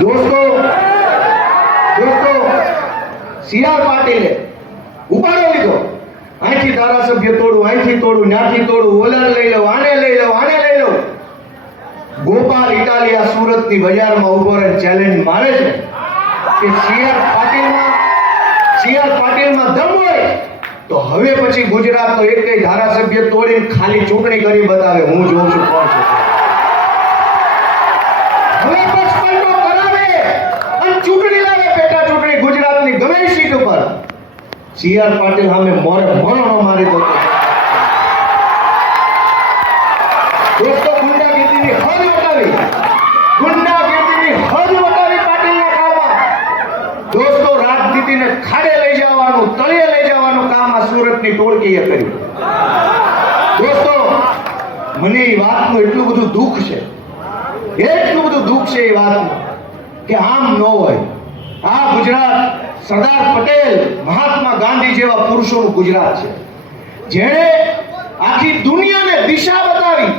દોસ્તો સીઆર પાટીલે ઉપાડો લીધો, અહીંથી ધારાસભ્ય તોડું, અહીંથી તોડું, ત્યાંથી તોડું, ઓલાને લઈ લઉં, આને લઈ લઉં, આને લઈ લઉં. ગોપાલ ઇટાલિયા સુરતની બજારમાં ઉભો રહે ચેલેન્જ મારે છે કે સીઆર પાટીલમાં દમ હોય તો હવે પછી ગુજરાતનો એક ધારાસભ્ય તોડીને ખાલી ચૂંટણી કરી બતાવે. હું જોઉં છું કોણ છે. હવે પચપંડો કરાવે અને ચૂંટણી લાવે, પેટા ચૂંટણી ગુજરાતની ગમે સીટ ઉપર સીઆર પાટીલ સામે મોરણો મારી દો. દોસ્તો ગુંડાગીરીની હદ વટાવી પાટીલના કામમાં. દોસ્તો રાજનીતિને ખાડે લઈ જવાનું, તળિયે લઈ જવાનું કામ આ સુરતની ટોળકીએ કર્યું. દોસ્તો મને એ વાતનું એટલું બધું દુઃખ છે એ વાતનું કે આમ ન હોય. આ ગુજરાત સરદાર પટેલ, મહાત્મા ગાંધી જેવા પુરુષોનું ગુજરાત છે, જેણે આખી દુનિયાને દિશા બતાવી.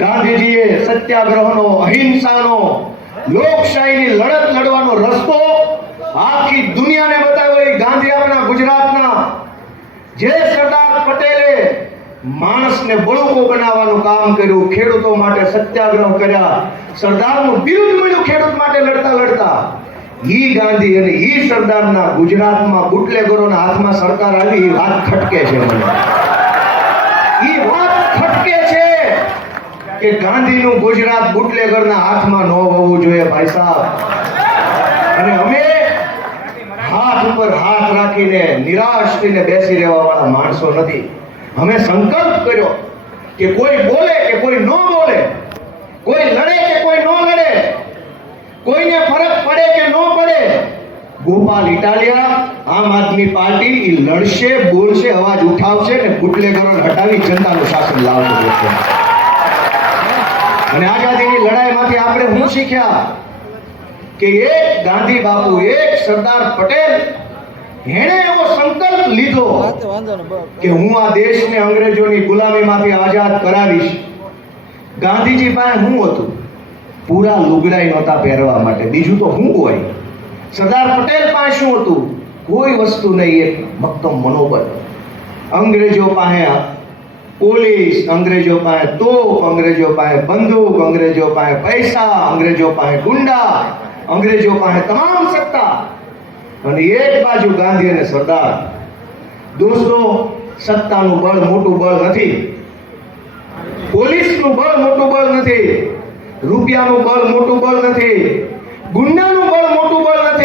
ગાંધીજીએ સત્યાગ્રહનો, અહિંસાનો, લોકશાહીની લડત લડવાનો રસ્તો આખી દુનિયાને બતાવ્યો. ગાંધી આપણા ગુજરાતના. જે સરદાર પટેલે માણસને બળુકો બનાવવાનું કામ કર્યું, ખેડૂતો માટે સત્યાગ્રહ કર્યા, સરદારનું બિરુદ મળ્યું ખેડૂત માટે લડતા. ઈ ગાંધી અને ઈ સરદારના ગુજરાતમાં બુટલેગરોના હાથમાં સરકાર આવી. એ વાત ખટકે છે મને. ઈ વાત ખટકે છે કે ગાંધીનું ગુજરાત બુટલેગરના હાથમાં ન હોવું જોઈએ ભાઈ સાહેબ. અને અમે હાથ ઉપર હાથ રાખીને નિરાશ થઈને બેસી રહેવા વાળા માણસો નથી. અમે સંકલ્પ કર્યો કે કોઈ બોલે કે કોઈ ન બોલે, કોઈ લડે કે કોઈ ન લડે, કોઈને ફરક પડે કે ન પડે, ગોપાલ ઇટાલિયા આમ આદમી પાર્ટી ઈ લડશે, બોલશે, અવાજ ઉઠાવશે ને બુટલેગરોને હટાવી જનતાનું શાસન લાવશે. અને આઝાદીની લડાઈમાંથી આપણે શું શીખ્યા કે એક ગાંધી બાપુ, એક સરદાર પટેલ, એણે એવો સંકલ્પ લીધો કે હું આ દેશને અંગ્રેજોની ગુલામીમાંથી આઝાદ કરાવીશ. ગાંધીજી પાસે શું હતું? પૂરા લુગડાઈ નહોતા પહેરવા માટે, બીજું તો શું હોય? સરદાર પટેલ પાસે શું હતું? કોઈ વસ્તુ નહીં, એક મક્તમ મનોબળ. અંગ્રેજો પાસે પોલીસ, અંગ્રેજો પાસે તોપ, અંગ્રેજો પાસે બંદૂક, અંગ્રેજો પાસે પૈસા, અંગ્રેજો પાસે ગુંડા, અંગ્રેજો પાસે તમામ સત્તા, અને એક બાજુ ગાંધી અને સરદાર. દોસ્તો સત્તાનું બળ મોટું બળ નથી, પોલીસનું બળ મોટું બળ નથી, રૂપિયાનું બળ મોટું બળ નથી, ગુંડાનું બળ મોટું બળ